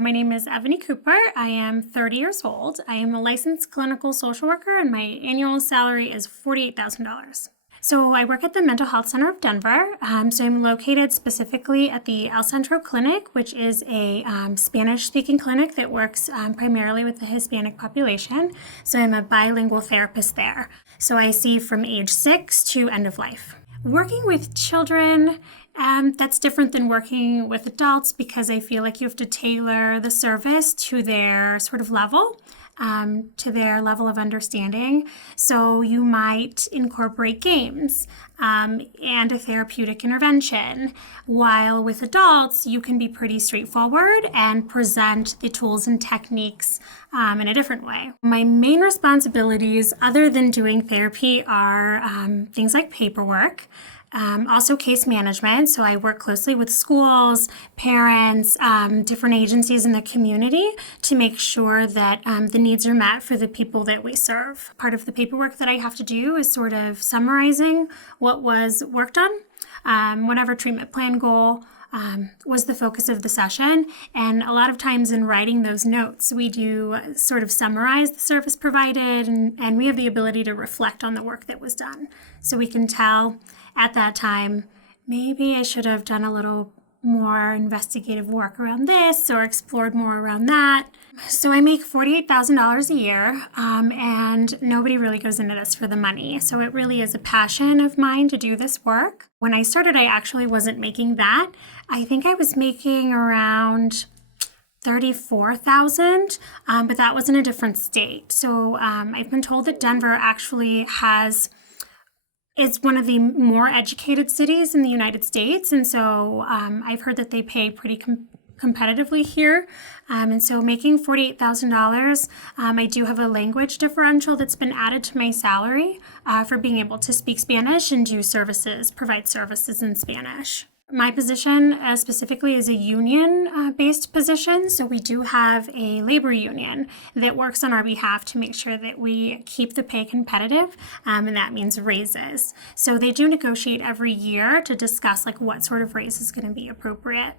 My name is Ebony Cooper. I am 30 years old. I am a licensed clinical social worker, and my annual salary is $48,000. So I work at the Mental Health Center of Denver. So I'm located specifically at the El Centro Clinic, which is a Spanish-speaking clinic that works primarily with the Hispanic population. So I'm a bilingual therapist there. So I see from age 6 to end of life. Working with children, that's different than working with adults because I feel like you have to tailor the service to their sort of level, to their level of understanding. So you might incorporate games and a therapeutic intervention, while with adults, you can be pretty straightforward and present the tools and techniques in a different way. My main responsibilities, other than doing therapy, are things like paperwork. Also case management. So I work closely with schools, parents, different agencies in the community to make sure that the needs are met for the people that we serve. Part of the paperwork that I have to do is sort of summarizing what was worked on, whatever treatment plan goal was the focus of the session. And a lot of times in writing those notes, we do sort of summarize the service provided, and we have the ability to reflect on the work that was done. So we can tell at that time, maybe I should have done a little more investigative work around this or explored more around that. So I make $48,000 a year, and nobody really goes into this for the money. So it really is a passion of mine to do this work. When I started, I actually wasn't making that. I think I was making around $34,000, but that was in a different state. So I've been told that Denver actually it's one of the more educated cities in the United States. And so I've heard that they pay pretty competitively here. And so making $48,000, I do have a language differential that's been added to my salary for being able to speak Spanish and provide services in Spanish. My position specifically is a union-based position, so we do have a labor union that works on our behalf to make sure that we keep the pay competitive, and that means raises. So they do negotiate every year to discuss what sort of raise is going to be appropriate.